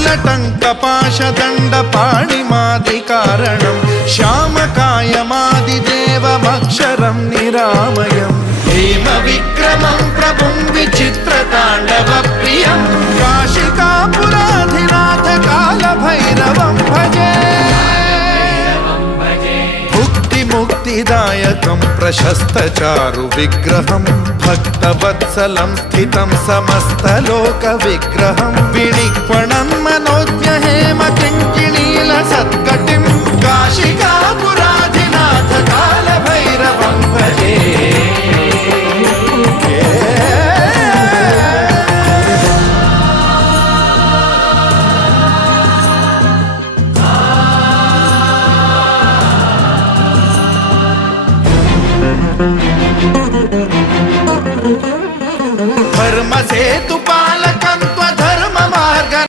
मूलटङ्कपाशदण्डपाणिमादिकारणं श्यामकायमादिदेवमक्षरं निरामयम् हेमविक्रमं प्रभुं विचित्रताण्डवप्रियं काशिकापुराधिनाथ कालभैरवं भजे मुक्तिदायकं प्रशस्तचारु विग्रहं भक्तवत्सलं स्थितं समस्तलोकविग्रहं विनिक्वण